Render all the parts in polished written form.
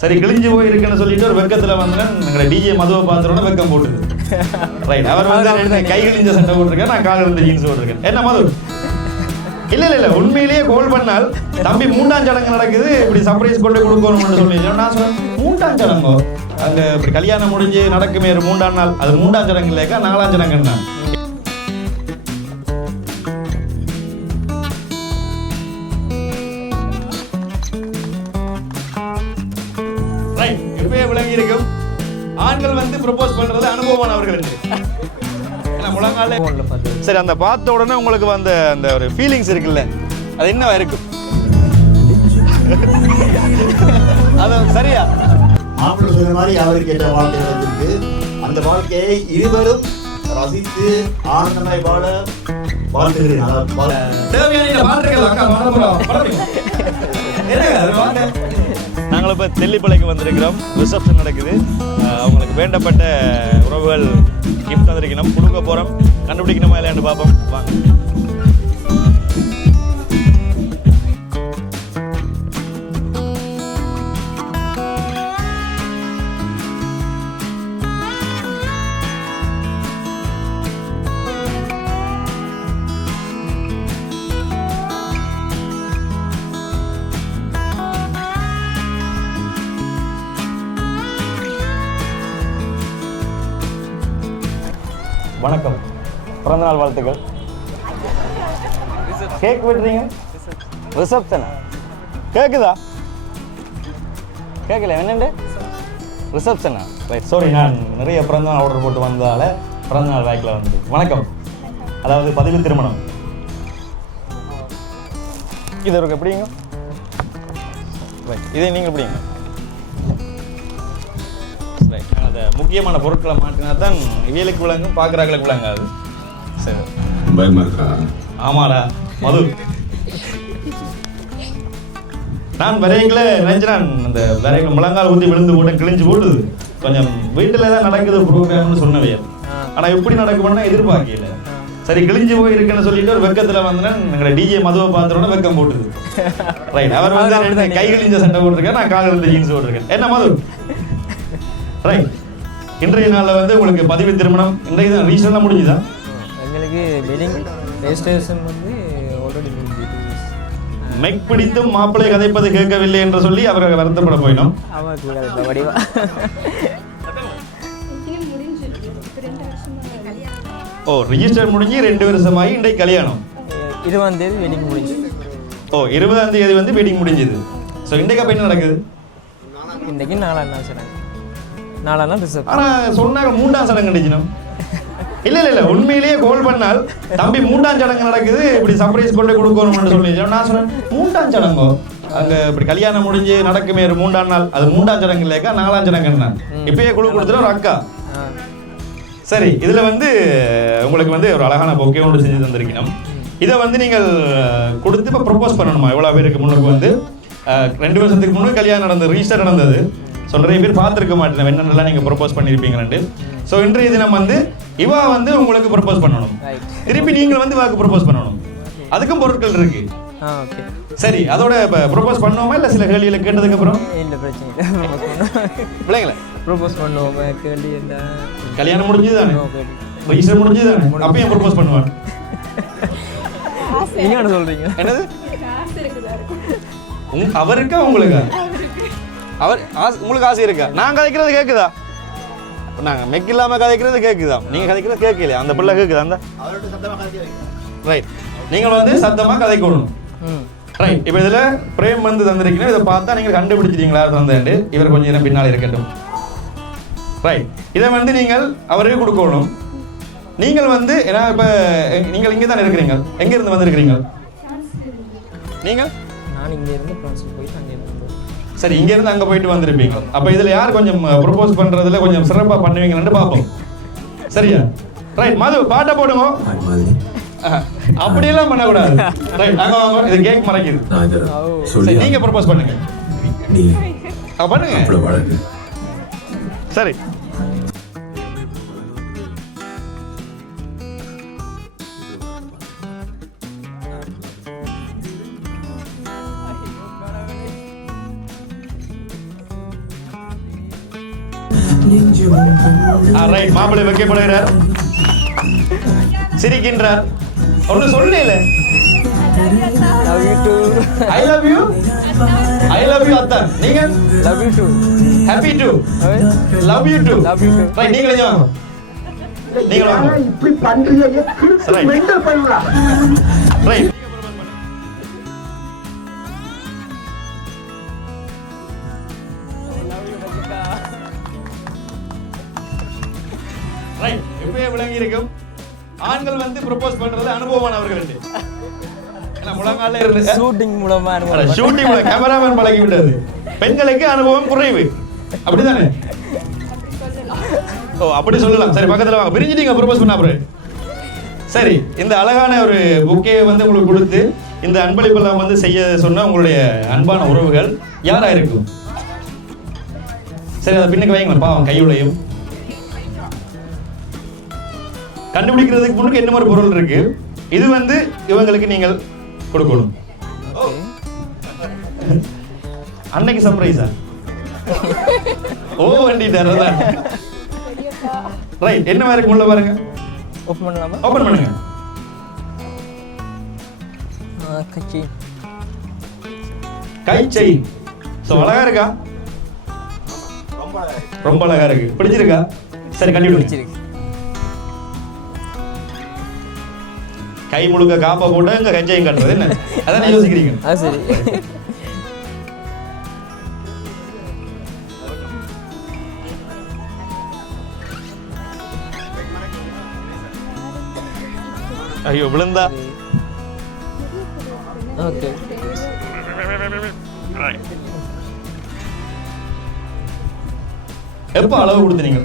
சரி கிழிஞ்சு போய் இருக்குன்னு சொல்லிட்டு ஒரு வெக்கத்தில் வந்தேன். எங்களை டிஜே மதுவை பார்த்துறோன்னா வெக்கம் போட்டுது. ரைட், அவர் வந்து கை கிழிஞ்ச சட்டை போட்டிருக்கேன், நான் கால் இருந்த ஜீன்ஸ் போட்டிருக்கேன். என்ன மது? இல்ல உண்மையிலேயே கோல் பண்ணால் தம்பி 3ஆம் சடங்கு நடக்குது, இப்படி சர்ப்ரைஸ் கொண்டு கொடுக்கணும்னு சொல்லி நான் சொன்னேன் 3ஆம் சடங்கோ அங்க இப்படி கல்யாணம் முடிஞ்சு நடக்குமே 3ஆம் நாள், அது 3ஆம் சடங்கு இல்லைக்கா 4ஆம் சடங்குன்னா. ரைட், இப்பவே விளங்கி இருக்கும் ஆண்கள் வந்து ப்ரொபோஸ் பண்றது அனுபவமானவர்கள். சரி, அந்த பார்த்த உடனே உங்களுக்கு வந்த அந்த ஒரு ஃபீலிங்ஸ் இருக்குல்ல, அது என்னவா இருக்கும்? அது சரியா மாப்பிள்ளை சொன்ன மாதிரி அவருக்கு என்ன வாழ்க்கை நடந்திருக்கு, அந்த வாழ்க்கையை இருவரும் ரசித்து ஆனந்தமாய் வாழ வாழ்த்துகிறேன். நாங்கள் இப்போ தெல்லிப்பளைக்கு வந்திருக்கிறோம். ரிசப்ஷன் நடக்குது. அவங்களுக்கு வேண்டப்பட்ட உறவுகள் கிஃப்ட் வந்திருக்கணும், கொடுக்க போகிறோம். கண்டுபிடிக்கணுமா இல்லையான்னு பார்ப்போம் வாங்க. வணக்கம், பிறந்தநாள் வாழ்த்துக்கள். கேக் வெட்டுறீங்க? ரிசப்ஷனா? கேக்குதா? கேட்கல என்னண்டு ரிசப்ஷனா? ரைட், சாரி, நான் நிறைய பிறந்தநாள் ஆர்டர் போட்டு வந்ததால் பிறந்தநாள் வாய்க்கில் வந்து. வணக்கம், அதாவது பதிவு திருமணம். இது இருக்கு எப்படிங்க? ரைட், இதே நீங்கள் எப்படிங்க? அதை முக்கியமான பொருட்களை மாற்றினா தான் இவியலுக்கு விளங்கும், பார்க்குறாங்களுக்கு விளங்காது. சரி, பயமா இருக்கா? ஆமாடா மது. நான் வரைகளை நினைச்சேன், அந்த வரைகளை முழங்கால் ஊற்றி விழுந்து போட்டு கிழிஞ்சு போட்டுது. கொஞ்சம் வீட்டில் தான் நடக்குது ப்ரோக்ராம்னு சொன்னவே, ஆனால் எப்படி நடக்கும்னா எதிர்பார்க்கல. சரி கிழிஞ்சு போய் இருக்குன்னு சொல்லிட்டு ஒரு வெக்கத்தில் வந்தேன். எங்களை டிஜே மதுவை பார்த்துறோன்னா வெக்கம் போட்டுது. ரைட், அவர் வந்து கை கிழிஞ்ச சட்டை போட்டிருக்கேன், நான் கால் இருந்த ஜீன்ஸ் போட்டிருக்கேன். என்ன மது? ரைட், இன்றைய நாளில் வந்து உங்களுக்கு பதிவு திருமணம் இன்றைக்கு தான் ரீசெண்டாக முடிஞ்சுதா? எங்களுக்கு வெட்டிங் ரெஜிஸ்ட்ரேஷன் வந்து ஆல்ரெடி முடிஞ்சுது. மெக் பிடித்தும் மாப்பிள்ளை கதைப்பது கேட்கவில்லை என்று சொல்லி அவர்கள் வருத்தப்பட போயிடும். ஓ, ரிஜிஸ்டர் முடிஞ்சு 2 வருஷமாகி இன்றைக்கு கல்யாணம். 20ஆம் தேதி வெட்டிங் முடிஞ்சு. ஓ, 20ஆம் தேதி வந்து வெட்டிங் முடிஞ்சது. ஸோ இன்றைக்கு அப்போ என்ன நடக்குது? இன்றைக்கு 4ஆம் நாள் சடங்கு. 4ஆம் நாள் ரிசப்ஷன். ஆனால் சொன்னாங்க 3ஆம் சடங்கு கிடைக்கணும். இல்ல உண்மையிலேயே கோல் பண்ணால் தம்பி 3ஆம் சடங்கு நடக்குது, இப்படி சர்ப்ரைஸ் கொண்டு கொடுக்கணும்னு சொல்லி நான் சொன்னேன் 3ஆம் சடங்கோ அங்க இப்படி கல்யாணம் முடிஞ்சு நடக்குமே 3ஆம் நாள், அது 3ஆம் சடங்கு இல்லைக்கா 4ஆம் சடங்குன்னா. இப்பயே கொடுத்துட்டு ஒரு அக்கா. சரி, இதுல வந்து உங்களுக்கு வந்து ஒரு அழகான பொக்கே ஒன்று செஞ்சு தந்திருக்கணும். இதை வந்து நீங்கள் கொடுத்து இப்போ ப்ரொபோஸ் பண்ணணுமா? எவ்வளோ பேருக்கு முன்னுக்கு வந்து 2 வருஷத்துக்கு முன்னாடி கல்யாணம் நடந்தது, ரிஜிஸ்டர் நடந்தது. ஸோ நிறைய பேர் பார்த்துருக்க மாட்டேன் என்னென்னலாம் நீங்கள் ப்ரொபோஸ் பண்ணியிருப்பீங்கன்ட்டு. ஸோ இன்றைய தினம் வந்து இவா வந்து உங்களுக்கு ப்ரொபோஸ் பண்ணணும், திருப்பி நீங்கள் வந்து இவாக்கு ப்ரொபோஸ் பண்ணணும். அதுக்கும் பொருட்கள் இருக்கு. சரி, அதோட இப்போ ப்ரொபோஸ் பண்ணுவோமா இல்லை சில கேள்விகளை கேட்டதுக்கப்புறம்? இல்லை, பிரச்சனை இல்லை, பிள்ளைங்களே ப்ரொபோஸ் பண்ணுவோம். கேள்வி என்ன? கல்யாணம் முடிஞ்சது தானே, ரிஜிஸ்டர் முடிஞ்சது தானே, அப்பயும் ப்ரொபோஸ் பண்ணுவாங்க. நீங்கள் என்ன சொல்கிறீங்க? என்னது அவருக்கா உங்களுக்கு? அவர் உங்களுக்கு ஆசை இருக்கா? நான் கதைக்கிறது கேட்குதா? நாங்கள் மெக் இல்லாமல் கதைக்கிறது கேட்குதா? நீங்கள் கதைக்கிறது கேட்கலையா? அந்த பிள்ளை கேட்குதா? அந்த ரைட், நீங்கள் வந்து சத்தமாக கதைக்கணும். ரைட், இப்போ இதில் பிரேம் வந்து தந்திருக்கீங்க. இதை பார்த்தா நீங்கள் கண்டுபிடிச்சிட்டீங்களா தந்தேன்ட்டு? இவர் கொஞ்சம் நேரம் பின்னால் இருக்கட்டும். ரைட், இதை வந்து நீங்கள் அவருக்கு கொடுக்கணும். நீங்கள் வந்து ஏன்னா இப்போ நீங்கள் இங்கே தானே இருக்கிறீங்க, எங்கேருந்து வந்திருக்கிறீங்க நீங்கள்? நான் இங்கேருந்து ப்ரான்ஸ்ல போயிட்டு அங்கே இருந்து. சரி, இங்கேருந்து அங்கே போயிட்டு வந்திருப்பீங்க. அப்போ இதில் யார் கொஞ்சம் ப்ரொபோஸ் பண்ணுறதுல கொஞ்சம் சிறப்பாக பண்ணுவீங்கன்னு பார்ப்போம். சரியா? ரைட், மது பாட்டை போடுங்க. அப்படியெல்லாம் பண்ணக்கூடாது. ரைட், அங்கே வாங்க, இது கேக் மறைக்குது. சரி, நீங்கள் ப்ரொபோஸ் பண்ணுங்க. பண்ணுங்க. சரி, ரைட், மாப்பிள்ளை வைக்கப்படுகிறார், சிரிக்கின்றார். ஒண்ணு சொல்லல. Love you to I love you, I love you அத்தான். நீங்க love you to happy to, love you to. Love you to right, நீங்களே வாங்க, நீங்களே வாங்க. இப்படி பண்றீங்க ரைட் மெண்டல் பண்ணலாம். ரைட். ரைட், எப்பயே விளங்கி இருக்கும். ஆண்கள் வந்து ப்ரொபோஸ் பண்றது அனுபவமானவர்கள் என்று. ஏன்னா முழங்கால இருந்து ஷூட்டிங் மூலமா ஷூட்டிங் கேமராமேன் பழகி விட்டது. பெண்களுக்கு அனுபவம் குறைவு, அப்படிதானே? ஓ, அப்படி சொல்லலாம். சரி, பக்கத்துல வாங்க. பிரிஞ்சிட்டீங்க ப்ரொபோஸ் பண்ண அப்புறம். சரி, இந்த அழகான ஒரு புக்கையை வந்து உங்களுக்கு கொடுத்து இந்த அன்பளிப்பெல்லாம் வந்து செய்ய சொன்ன உங்களுடைய அன்பான உறவுகள் யாரா இருக்கும்? சரி, அதை பின்னுக்கு வைங்க. பாவம் கையுளையும் கண்டுபிடிக்கிறதுக்கு முன்னுக்கு என்ன ஒரு பொருள் இருக்கு. இது வந்து இவங்களுக்கு நீங்கள் கொடுக்கணும். அன்னைக்கு சர்ப்ரைஸா? ஓ, வண்டிட்டார். ரைட், என்ன மாதிரி உள்ள பாருங்க. ஓபன் பண்ணலாமா? ஓபன் பண்ணுங்க. கச்சி கை செயின். சோ அழகா இருக்கா? ரொம்ப அழகா இருக்கு. பிடிச்சிருக்கா? சரி, கண்டிப்பா பிடிச்சிருக்கு. கை முழுக்க காப்பா போட்டு இங்க கச்சையும் கட்டுறது என்ன? அதான் யோசிக்கிறீங்க. சரி. ஐயோ, விழுந்தா. ஓகே. எப்ப அளவு கொடுத்தீங்க?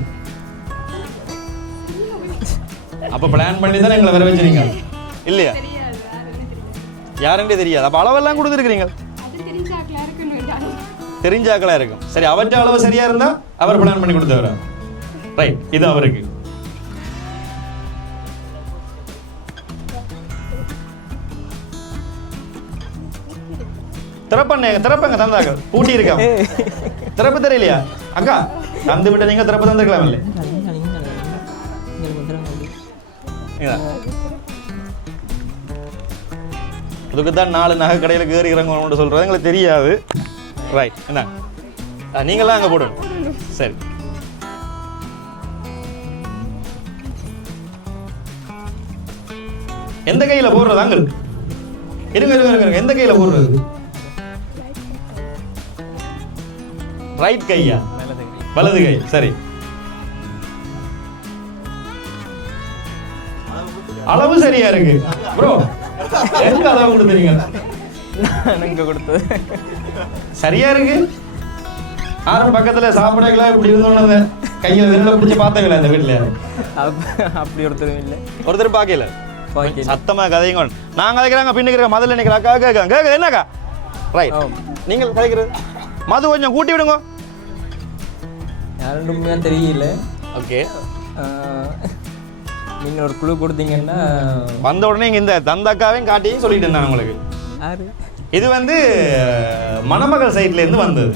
அப்ப பிளான் பண்ணி தான் எங்களை வர வச்சிருக்கீங்க இல்லையா? யாருன்னே தெரியாது. அப்ப அளவெல்லாம் கொடுத்துருக்கீங்க. தெரிஞ்சாக்களா இருக்கும். சரி, அவற்ற அளவு சரியா இருந்தா அவர் பிளான் பண்ணி கொடுத்தவரா? ரைட், இது அவருக்கு. திறப்பங்க தந்தாங்க. பூட்டி இருக்கா? திறப்பு தெரியலையா? அக்கா தந்து விட்ட நீங்க திறப்பு தந்துருக்கலாம் இல்லை? அதுக்குத்தான் 4 நகை கடையில் கேறி இறங்கணும்னு சொல்றது எங்களுக்கு தெரியாது. ரைட், என்ன நீங்களாம் அங்கே போடணும். சரி, எந்த கையில போடுறது அங்கள்? இருங்க, எந்த கையில போடுறது? ரைட் கையா? வலது கை. சரி, அளவு சரியா இருக்கு ப்ரோ. எங்க அளவு கொடுத்தீங்க? நான் கொடுத்தது சரியா இருக்கு. ஆரம்ப பக்கத்துல சாப்பிடல இப்படி இருந்தோன்னு கையை விரல பிடிச்சு பார்த்தீங்களா இந்த வீட்டுல? அப்படி ஒருத்தரும் இல்லை. ஒருத்தர் பார்க்கல. சத்தமா கதைங்க. நான் கதைக்கிறாங்க, பின்னுக்கு மதுல நினைக்கிறா. கேட்க என்னக்கா? ரைட், நீங்கள் கதைக்கிறது மது கொஞ்சம் கூட்டி விடுங்க. யாருமே தெரியல. ஓகே, நீங்க ஒரு குழு கொடுத்தீங்கன்னா வந்த உடனே இங்க இந்த தந்தாக்காவையும் காட்டி சொல்லிட்டு இருந்தாங்க உங்களுக்கு. இது வந்து மணமகள் சைட்ல இருந்து வந்தது.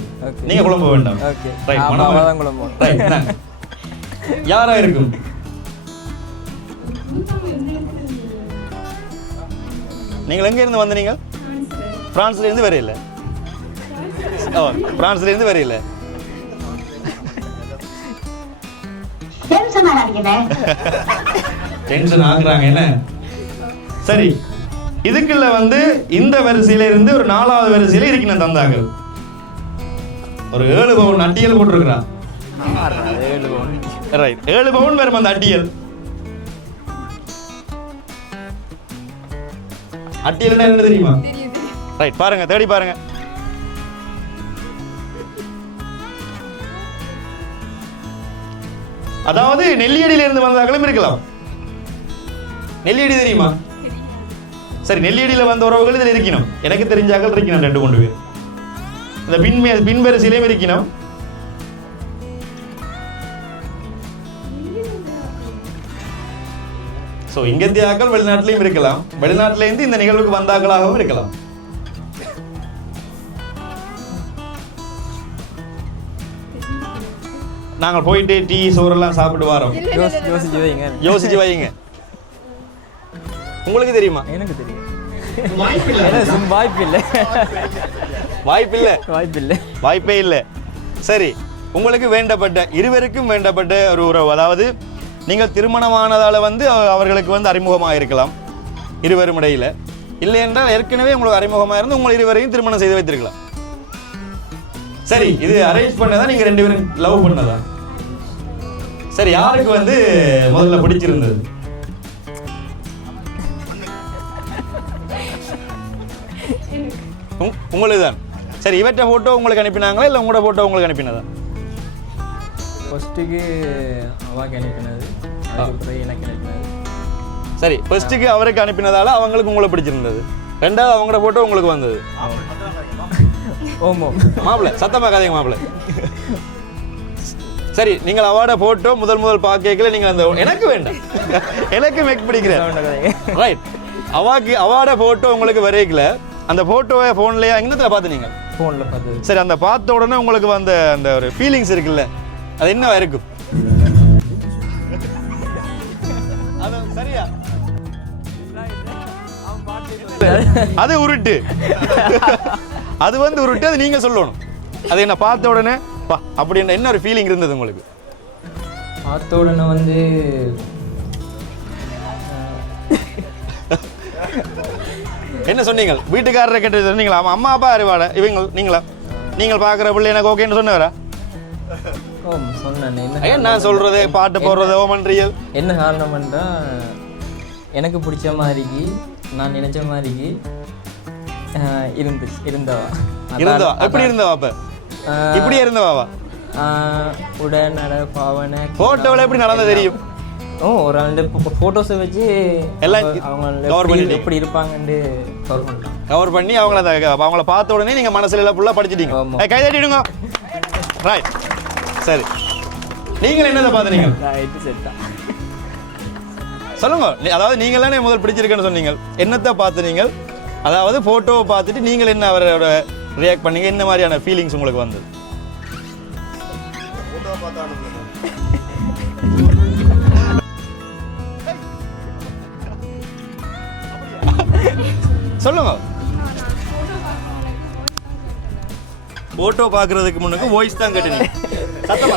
நீங்க குழம்ப வேண்டாம். ஓகே, ரைட், மணமகள் குழம்பு. ரைட், யாரா இருக்கும்? நீங்கள் எங்க இருந்து வந்தீங்க? பிரான்ஸ்ல இருந்து வரையில. ஓ, பிரான்ஸ்ல இருந்து வரையில. டென்ஷன் ஆகுறாங்க என்ன? சரி, இதுக்குள்ள வந்து இந்த வரிசையில இருந்து ஒரு 4வது வரிசையில இருக்கணும் தந்தாங்க. ஒரு 7 பவுன் அட்டியல் போட்டிருக்கிறான். 7 பவுன். ரைட், 7 பவுன் வரும் அந்த அட்டியல். அட்டியல் என்ன தெரியுமா? ரைட், பாருங்க, தேடி பாருங்க. அதாவது நெல்லியடியில இருந்து வந்தாங்களும் இருக்கலாம். நெல்லியடி தெரியுமா? சரி, நெல்லியடியில வந்த உறவுகள் இதில் இருக்கணும். எனக்கு தெரிஞ்சாக்கள் இருக்கணும் 2-3 பேர். இந்த பின்வரிசையிலையும் இருக்கணும். ஸோ இங்கத்திய ஆக்கள் வெளிநாட்டிலையும் இருக்கலாம். வெளிநாட்டிலேருந்து இந்த நிகழ்வுக்கு வந்தாக்களாகவும் இருக்கலாம். நாங்கள் போயிட்டு டீ சோறெல்லாம் சாப்பிட்டு வரோம். யோசிச்சு வைங்க. யோசிச்சு வைங்க. உங்களுக்கு தெரியுமா? எனக்கு தெரியும். வாய்ப்பு இல்லை. வாய்ப்பு இல்லை. வாய்ப்பு இல்லை. வாய்ப்பு இல்லை. வாய்ப்பே இல்லை. சரி, உங்களுக்கு வேண்டப்பட்ட இருவருக்கும் வேண்டப்பட்ட ஒரு உறவு, அதாவது நீங்கள் திருமணமானதால் வந்து அவர்களுக்கு வந்து அறிமுகமாக இருக்கலாம் இருவரும் இடையில், இல்லை என்றால் ஏற்கனவே உங்களுக்கு அறிமுகமாக இருந்து உங்கள் இருவரையும் திருமணம் செய்து வைத்திருக்கலாம். சரி, இது அரேஞ்ச் பண்ணதா நீங்கள் 2 பேரும் லவ் பண்ணதா? சரி, யாருக்கு வந்து முதல்ல பிடிச்சிருந்தது? உங்களுக்கு தான். சரி, இவற்றை ஃபோட்டோ உங்களுக்கு அனுப்பினாங்களா இல்லை உங்களோட ஃபோட்டோ உங்களுக்கு அனுப்பினதா? ஃபர்ஸ்ட்டுக்கு அவாக்கு அனுப்பினது, அதுக்கப்புறம் எனக்கு அனுப்பினது. சரி, ஃபர்ஸ்ட்டுக்கு அவருக்கு அனுப்பினதால அவங்களுக்கு உங்களை பிடிச்சிருந்தது, ரெண்டாவது அவங்களோட ஃபோட்டோ உங்களுக்கு வந்தது. ஓமோ மாப்பிள்ளை சத்தமாக கதைங்க மாப்பிள்ளை. சரி, நீங்கள் அவார்டை ஃபோட்டோ முதல் பார்க்கல நீங்கள் அந்த எனக்கு வேண்டாம், எனக்கு மேக் பிடிக்கிறேன். ரைட், அவார்டை ஃபோட்டோ உங்களுக்கு வரைக்கல, அந்த ஃபோட்டோவை ஃபோன்லேயே எங்கத்தில் பார்த்து நீங்கள் ஃபோனில் பார்த்து. சரி, அந்த பார்த்த உடனே உங்களுக்கு வந்த அந்த ஒரு ஃபீலிங்ஸ் இருக்குல்ல, அது என்ன இருக்கும்? அது சரியா? அது உருட்டு, அது வந்து உருட்டு, அது நீங்க சொல்லணும். அது என்ன பார்த்த உடனே பா அப்படின்ற என்ன ஒரு ஃபீலிங் இருந்தது உங்களுக்கு? பார்த்த உடனே வந்து என்ன சொன்னீங்க? வீட்டுக்காரரை கேட்டு சொன்னீங்களா? அம்மா அப்பா அறிவாட இவங்க நீங்கள் பார்க்குற பிள்ளை எனக்கு ஓகேன்னு சொன்னவரா? சொன்னேன். நான் சொல்றது பாட்டு போடுறது ஓமன்றியல் என்ன காரணம்ன்றா, எனக்கு பிடிச்ச மாதிரிக்கு நான் நினைச்ச மாதிரிக்கு இருந்தவா. எப்படி இருந்தவா? அப்ப இப்படியே இருந்தவாவா? உடன் நட பாவனை போட்டோவில் எப்படி நடந்தது தெரியும்? ஒரு 2 ஃபோட்டோஸை வச்சு எல்லாம் அவங்க எப்படி இருப்பாங்கன்னு கவர் பண்ணி அவங்கள பார்த்த உடனே நீங்கள் மனசுல எல்லாம் ஃபுல்லாக படிச்சிட்டீங்க. கை தட்டிடுங்க. ரைட், சரி, நீங்கள் என்னதை பார்த்துனீங்க? சொல்லுங்க. அதாவது நீங்கள் தானே முதல் பிடிச்சிருக்கேன்னு சொன்னீங்க, என்னத்தை பார்த்து நீங்கள், அதாவது ஃபோட்டோவை பார்த்துட்டு நீங்கள் என்ன அவரோட ரியாக்ட் பண்ணீங்க, என்ன மாதிரியான ஃபீலிங்ஸ் உங்களுக்கு வந்தது? சொல்லுங்க. போட்டோ பாக்குறதுக்கு முன்னுக்கு வாய்ஸ் தான் கேட்டீங்க. சத்தமா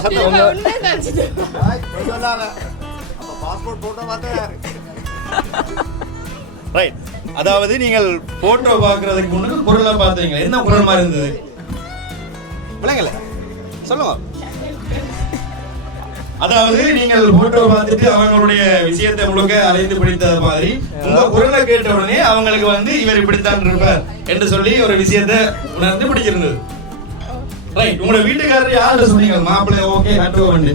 பாஸ்போர்ட் போட்டோ பார்த்தேன். ரைட், அதாவது நீங்கள் போட்டோ பாக்குறதுக்கு முன்னுக்கு குரலை பார்த்தீங்க, என்ன குரல் மாதிரி இருந்தது விளங்கல? சொல்லுங்க. அதாவது நீங்கள் போட்டோ பார்த்துட்டு அவங்களுடைய விஷயத்தை முழுக்க அலைந்து பிடித்த மாதிரி உங்க குரலை கேட்ட உடனே அவங்களுக்கு வந்து இவர் இப்படித்தான் இருப்பார் என்று சொல்லி ஒரு விஷயத்தை உணர்ந்து பிடிச்சிருந்தது. ரைட், உங்களோட வீட்டுக்காரர் யாரு சொன்னீங்க? மாப்பிள்ளை ஓகே ஹாட்டு வந்து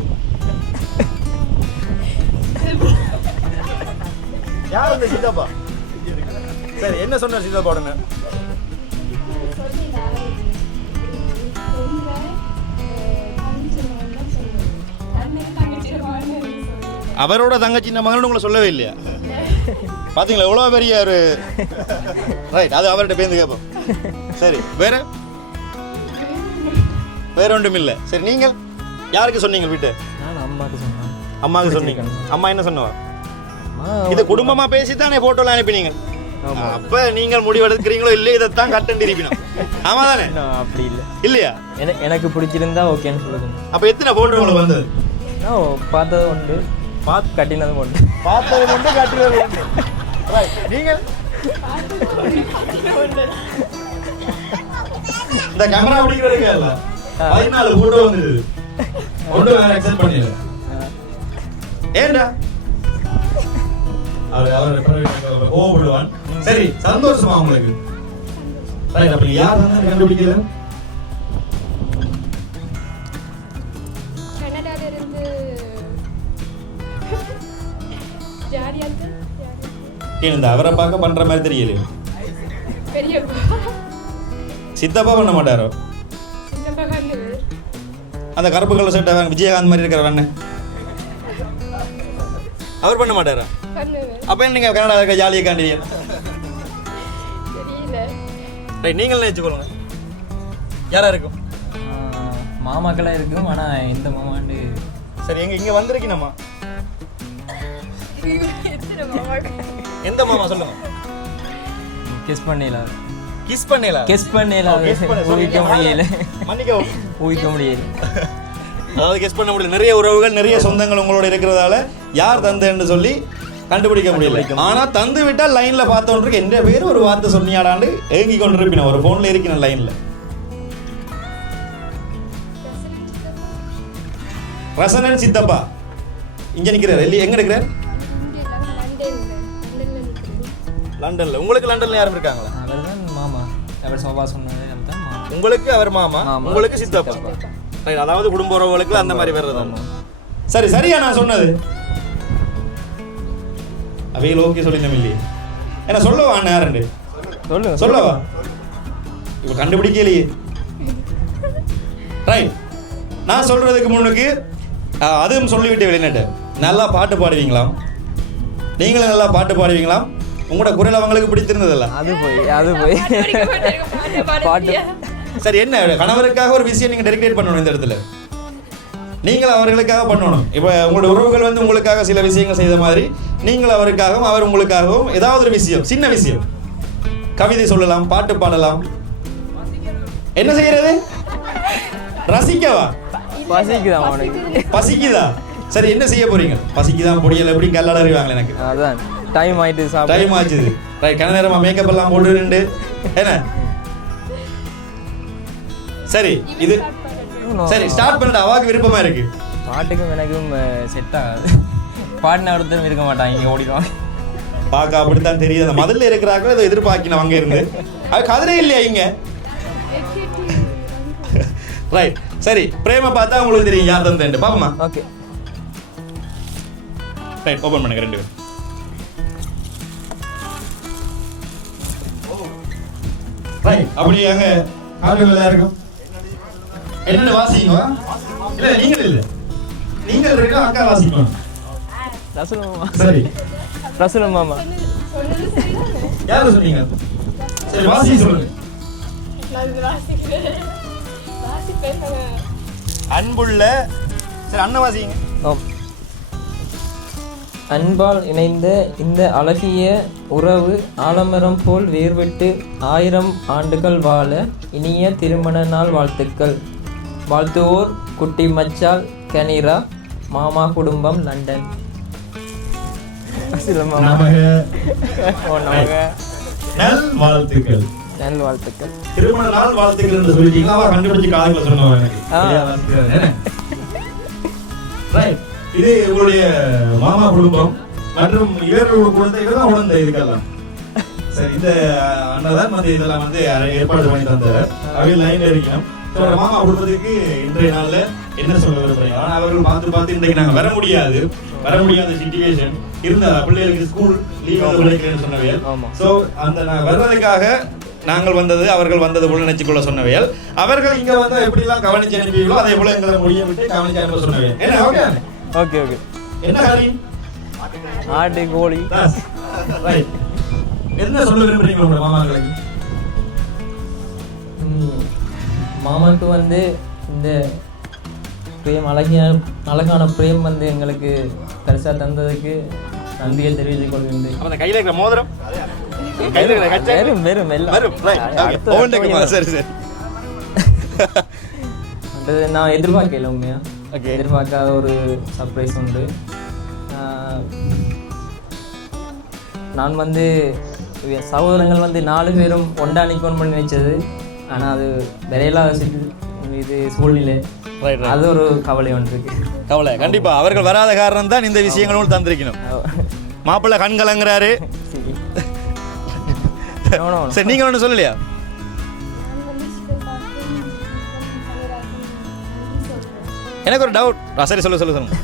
யார் அந்த சித்தப்பா? சரி, என்ன சொன்னார் சித்தப்பா உடனே? அவரோட தங்கச்சி இந்த மகன் உங்களை சொல்லவே இல்லையா? பாத்தீங்களா எவ்வளோ பெரிய ஒரு ரைட், அது அவர்கிட்ட பேருந்து கேட்போம். சரி, வேற ஒன்றும் இல்லை. சரி, நீங்கள் யாருக்கு சொன்னீங்க வீட்டு? நான் அம்மாவுக்கு சொன்னேன். அம்மாவுக்கு சொன்னீங்க. அம்மா என்ன சொன்னவா? இது குடும்பமா பேசித்தானே போட்டோல அனுப்பினீங்க. அப்ப நீங்கள் முடிவெடுக்கிறீங்களோ இல்லையோ இதைத்தான் கட்டண்டி இருப்பினோம். ஆமா தானே? அப்படி இல்லை. இல்லையா? எனக்கு பிடிச்சிருந்தா ஓகேன்னு சொல்லுங்க. அப்ப எத்தனை போட்டோ உங்களுக்கு வந்தது? பார்த்தது உண்டு, பார்த்து கட்டினதும் உண்டு. பார்த்தது உண்டு, கட்டினது உண்டு. நீங்கள் இந்த கேமரா பிடிக்கிறதுக்கு இல்ல 14 போட்டோ வந்தது, ஒன்று வேற அக்செப்ட் பண்ணிடல. ஏண்டா அவர் கோவப்படுவான். சரி, சந்தோஷமா உங்களுக்கு? ரைட், அப்ப யார் தான் கண்டுபிடிக்கல? கனடால இருந்து ஜாரியாத்து இந்த அவரை பார்க்க பண்ற மாதிரி தெரியல. பெரியப்பா சித்தப்பா பண்ண மாட்டாரோ? சித்தப்பா கண்ணு அந்த கருப்பு கலர் சட்டை விஜயகாந்த் மாதிரி இருக்கிற அண்ணன் அவர் பண்ண மாட்டாரா? கண்ணு அப்ப நீங்க கனடா இருக்க ஜாலியை காண்டிய தெரியல. ரைட், நீங்கள் நினைச்சு கொள்ளுங்க. யாரா இருக்கும்? மாமாக்கெல்லாம் இருக்கும், ஆனால் எந்த மாமாண்டு சரி, இங்கே வந்திருக்கீங்கம்மா. எத்தனை மாமாக்கு எந்த மாமா சொல்லுங்க. கெஸ் பண்ணலாம். கிஸ் பண்ணல. கெஸ் பண்ணலாம். ஊகிக்க முடியல. மன்னிக்கவும். ஊகிக்க முடியல. அதாவது கெஸ் பண்ண முடியல. நிறைய உறவுகள் நிறைய சொந்தங்கள் உங்களோட இருக்கிறதால யார் தந்தேன்னு சொல்லி கண்டுபிடிக்க முடியல. ஆனா தந்து விட்டால் லைன்ல பார்த்தோன்றிருக்கு எந்த பேர் ஒரு வார்த்தை சொன்னியாடாண்டு ஏங்கி கொண்டு இருப்பின. ஒரு போன்ல இருக்கிற லைன்ல ரசனன் சித்தப்பா இங்க நிக்கிறார். எங்க இருக்கிறார்? லண்டன்ல. உங்களுக்கு லண்டன்ல யாரும் இருக்காங்களா? அவர் தான் மாமா. அவர் சோபா சொன்னது தான் மாமா. உங்களுக்கு அவர் மாமா, உங்களுக்கு சித்தப்பா. ரைட், அதாவது குடும்ப உறவுகளுக்கு அந்த மாதிரி வர்றது. சரி, சரியா நான் சொன்னது? அவையில் ஓகே சொல்லினோம் இல்லையே? என்ன சொல்லவா நேரண்டு? சொல்லுங்க. சொல்லவா? இப்போ கண்டுபிடிக்கலையே. ரைட், நான் சொல்றதுக்கு முன்னுக்கு அதுவும் சொல்லிவிட்டு வெளிநாட்டு நல்லா பாட்டு பாடுவீங்களாம். நீங்களும் நல்லா பாட்டு பாடுவீங்களாம். உங்களோட குரல் அவங்களுக்கு பிடித்திருந்ததில்ல? அது போய் பாட்டு. சரி, என்ன கணவருக்காக ஒரு விஷயம் நீங்க டெடிகேட் பண்ணணும் இந்த இடத்துல. நீங்கள் அவர்களுக்காக பண்ணணும். இப்போ உங்களோட உறவுகள் வந்து உங்களுக்காக சில விஷயங்கள் செய்த மாதிரி நீங்கள் அவருக்காகவும் அவர் உங்களுக்காகவும் ஏதாவது ஒரு விஷயம், சின்ன விஷயம், கவிதை சொல்லலாம், பாட்டு பாடலாம். என்ன செய்யறது? ரசிக்கவா? பசிக்குதான் அவனுக்கு. பசிக்குதா? சரி, என்ன செய்ய போறீங்க? பசிக்குதான் பொடியல் எப்படி கல்லாட அறிவாங்களே எனக்கு. அதான் டைம் ஆயிட்டு. டைம் ஆச்சுது. ரைட், கண நேரமா மேக்கப் எல்லாம் போட்டு நின்று என்ன. சரி, இது சரி ஸ்டார்ட் பண்ணிட்டு அவாக்கு விருப்பமா இருக்கு. பாட்டுக்கும் எனக்கும் செட் ஆகாது. பாடின ஒருத்தரும் இருக்க மாட்டாங்க, இங்கே ஓடிடுவாங்க. பார்க்க அப்படித்தான் தெரியுது. அந்த மதுல இருக்கிறாங்க ஏதோ எதிர்பார்க்கணும் அங்க இருந்து. அது கதிரே இல்லையா இங்க? ரைட், சரி, பிரேம பார்த்தா உங்களுக்கு தெரியும் யார் தந்தேன். பாப்போமா? ஓகே. ரைட், ஓபன் பண்ணுங்க ரெண்டு பேரும். ரைட், அப்படியே அங்க காட்டுகள் இருக்கும். என்னென்ன வாசிங்க? இல்ல நீங்கள் இல்ல, நீங்கள் இருக்கா அக்கா வாசிக்கணும். ரசூல் மாமா. சரி, ரசூல் மாமா. யாரு சொன்னீங்க? சரி, வாசி சொல்லுங்க. அன்புள்ள. சரி, அண்ணன் வாசிங்க. அன்பால் இணைந்த இந்த அழகிய உறவு ஆலமரம் போல் வேர்விட்டு 1000 ஆண்டுகள் வாழ இனிய திருமண நாள் வாழ்த்துக்கள். வாழ்த்துவோர் குட்டி மச்சால் கனிரா, மாமா குடும்பம் லண்டன். நல் வாழ்த்துக்கள். நல் வாழ்த்துக்கள். திருமண நாள் வாழ்த்துக்கள் என்று சொல்லிட்டீங்களா? அவ கண்டுபிடிச்சு காதுல சொன்னவன் எனக்கு. ரைட், இது உங்களுடைய மாமா குடும்பம் மற்றும் இவரோட குழந்தை இவர்தான் உணர்ந்த இதுக்கெல்லாம். சரி, இந்த அண்ணதான் வந்து இதெல்லாம் வந்து ஏற்பாடு பண்ணி தந்தார். அவையில் லைன்ல இருக்கணும். மாமா குடும்பத்துக்கு இன்றைய நாள்ல என்ன சொல்ல விரும்புறீங்க? ஆனா அவர்கள் பார்த்து இன்றைக்கு நாங்க வர முடியாத சிச்சுவேஷன் இருந்த பிள்ளைகளுக்கு ஸ்கூல் லீவ் கிடைக்கிறேன்னு சொன்னவையல். சோ அந்த வர்றதுக்காக நாங்கள் வந்தது, அவர்கள் வந்தது போல நினைச்சுக்கொள்ள சொன்னவையல். அவர்கள் இங்க வந்தா எப்படி எல்லாம் கவனிச்சு அனுப்பிங்களோ அதே போல எங்களை முடிய விட்டு கவனிச்சு அனுப்ப சொன்னவையல். என்ன ஓகே? Okay okay. என்ன காரி? ஆட்டு கோழி. ரைட், என்ன சொல்ல விரும்புறீங்க உங்க மாமாங்களுக்கு? மாமாவுக்கு வந்து இந்த பிரேம், அழகான பிரேம் வந்து எங்களுக்கு பரிசா தந்ததுக்கு நன்றியை தெரிவித்துக் கொள்கின்றேன். அந்த கையில இருக்கிற மோதிரம், கையில இருக்கிற கச்சை வெறும் எல்லாம். சரி சரி. நான் எதிர்பார்க்கல, உண்மையா எதிர்பார்க்காத ஒரு சர்ப்ரைஸ் உண்டு. நான் வந்து சகோதரங்கள் வந்து 4 பேரும் ஒன்றா நிக்கணும் பண்ணி வச்சது. ஆனால் அது விரையிலா இது சூழ்நிலை. அது ஒரு கவலை ஒன்று இருக்கு. கவலை கண்டிப்பா. அவர்கள் வராத காரணம் தான் இந்த விஷயங்களும் தந்திருக்கணும். மாப்பிள்ளை கண் கலங்குறாரு. சரி, நீங்க ஒன்றும் சொல்லலையா? எனக்கு ஒரு டவுட். சரி, சொல்லுங்க.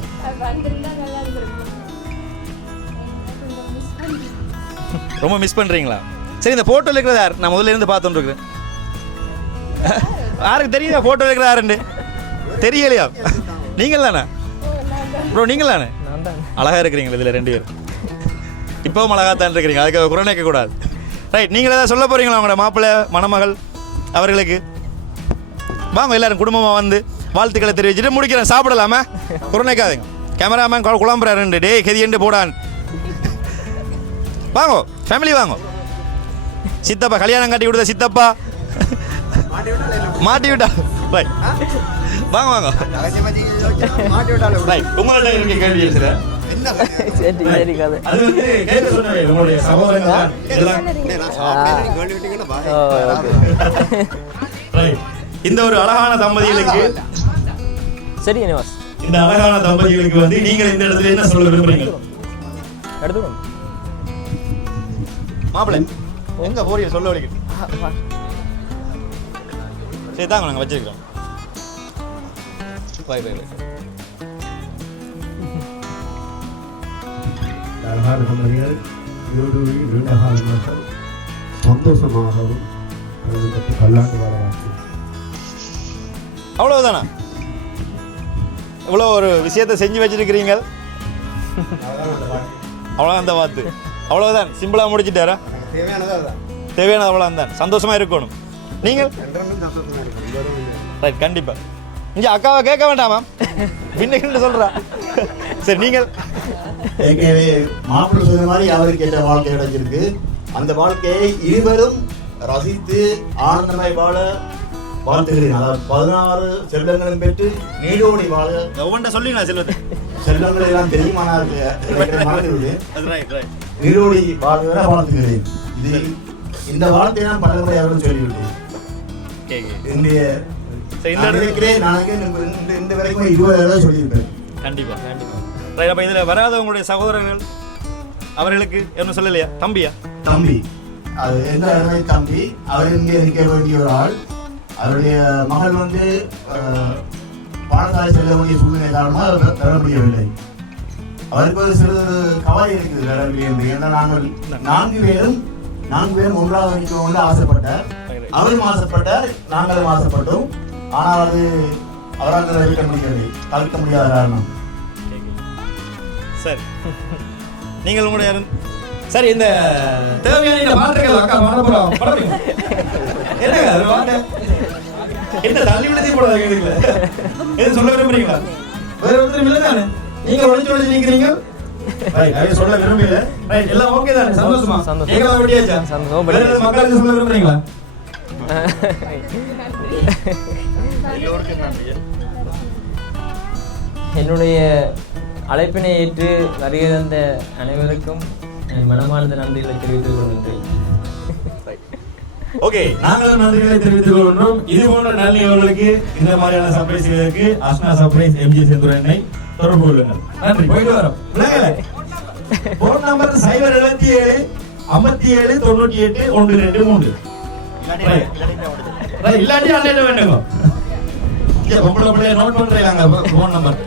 ரொம்ப மிஸ் பண்றீங்களா? சரி, இந்த போட்டோல இருக்கிறது யார்? நான் முதல்ல இருந்து பார்த்துட்டு இருக்கிறேன். யாருக்கு தெரியுதா போட்டோ இருக்கிற யாருன்னு? தெரியலையா? நீங்கள் தானே ப்ரோ? நீங்கள் தானே? அழகா இருக்கிறீங்களா இதில் 2 பேரும்? இப்போவும் அழகா தான் இருக்கிறீங்க, அதுக்கு குறை நினைக்க கூடாது. ரைட், நீங்கள் ஏதாவது சொல்ல போறீங்களா உங்களோட மாப்பிள்ளை மணமகள் அவர்களுக்கு? வாங்க எல்லாரும் குடும்பமாக வந்து வாழ்த்துக்களை தெரிவிச்சுட்டு முடிக்கிறேன். சாப்பிடலாமா? குறைக்காதீங்க. கேமராமேன் குழம்புறாரு. டே கெதியண்டு போடான். வாங்கோ ஃபேமிலி வாங்கோ. சித்தப்பா கல்யாணம் கட்டி கொடுத்த சித்தப்பா மாட்டி விட்டா. ரைட் வாங்க வாங்க. ரைட் உங்கள்ட்ட இருக்க கேள்வி சார். அது வந்து கேட்க சொன்னேன் உங்களுடைய சகோதரங்க எல்லாம். ரைட் இந்த ஒரு அழகான தம்பதிகளுக்கு சரி நிவாஸ், இந்த அழகான தம்பதிகளுக்கு வந்து நீங்கள் இந்த இடத்துல என்ன சொல்ல விரும்புறீங்க? எடுத்துக்கணும் மாப்பிள்ளை எங்க போறிய சொல்ல வலிக்கு. சரி தாங்க நாங்கள் வச்சிருக்கிறோம். பாய் பாய் பாய். அழகான தம்பதிகள் நீண்ட காலமாக சந்தோஷமாகவும் பல்லாண்டு வாழ வாழ்த்து. அவ்வளவுதானா? இவ்வளோ ஒரு விஷயத்தை செஞ்சு வச்சிருக்கிறீங்க. அவ்வளோதான் அந்த வாத்து. அவ்வளோதான் சிம்பிளாக முடிச்சுட்டாரா? தேவையானது அவ்வளோதான். சந்தோஷமா இருக்கணும். நீங்கள் ரைட் கண்டிப்பா. இங்கே அக்காவை கேட்க வேண்டாமா? பின்ன சொல்றா. சரி நீங்கள் ஏற்கனவே மாப்பிள்ளை சொன்ன மாதிரி அவருக்கு ஏற்ற வாழ்க்கை கிடைச்சிருக்கு. அந்த வாழ்க்கையை இருவரும் ரசித்து ஆனந்தமாய் வாழ வாழ்த்துகிறேன். அதாவது 16 செல்வங்களும் பெற்று நீடோடி வாழ. ஒவ்வொன்றை சொல்லிங்களா செல்வத்தை? செல்வங்கள் எல்லாம் தெரியுமானால் நீடோடி வாழ்வதை வாழ்த்துகிறேன். இது இந்த வார்த்தையை நான் பலமுறை அவர்கள் சொல்லிவிட்டேன். இந்த வரைக்கும் 20 தடவை சொல்லியிருப்பேன். கண்டிப்பா கண்டிப்பா. ரைட் அப்போ இதில் வராத உங்களுடைய சகோதரர்கள் அவர்களுக்கு என்ன சொல்லலையா? தம்பியா? தம்பி அது எந்த இடமே தம்பி. அவர் இங்கே இருக்க வேண்டிய ஒரு ஆள். அவருடைய மகள் வந்து பாடசாலை செல்ல வேண்டிய சூழ்நிலை காரணமாக பெற முடியவில்லை. அவருக்கு ஒரு சிறு கவலை இருக்குது கடவுள் என்று. ஏன்னா நாங்கள் 4 பேரும் ஒன்றாக நிற்க ஆசைப்பட்டார். அவரும் ஆசைப்பட்டார், நாங்களும் ஆசைப்பட்டோம். ஆனால் அது அவரால் நிறைவேற்ற முடியவில்லை. தவிர்க்க முடியாத காரணம். சரி நீங்கள் உங்களுடைய சரி இந்த தேவையான இந்த பாட்டுகள் அக்கா பாட போறோம். என்னங்க அது பாட்டு என்ன தள்ளி விடுதி போடாதீங்க. இதுல எது சொல்ல விரும்புறீங்களா? வேற ஒருத்தரும் இல்லை தானே? நீங்க ஒழிச்சு நிக்கிறீங்க. ரைட் அது சொல்ல விரும்பல. ரைட் எல்லாம் ஓகே தானே? சந்தோஷமா? நீங்களா ஓடியாச்சா? வேற ஏதாவது மக்களுக்கு சொல்ல விரும்புறீங்களா? என்னுடைய அழைப்பினை ஏற்று வருகை தந்த அனைவருக்கும் என் மனமார்ந்த நன்றிகளை தெரிவித்துக் கொள்கின்றேன். ஓகே நாங்களும் நன்றிகளை தெரிவித்துக் கொள்கின்றோம். இது போன்ற நல்லவர்களுக்கு இந்த மாதிரியான சர்ப்ரைஸ் செய்வதற்கு அஸ்னா சர்ப்ரைஸ் எம்ஜி செந்துரனை தொடர்பு கொள்ளுங்கள். நன்றி. போயிட்டு வரோம். Phone number 077 57 98 123. இல்லாட்டி அண்ணன் வேண்டுங்க. பொம்பளை பிள்ளைய நோட் பண்றீங்க போன் நம்பர்.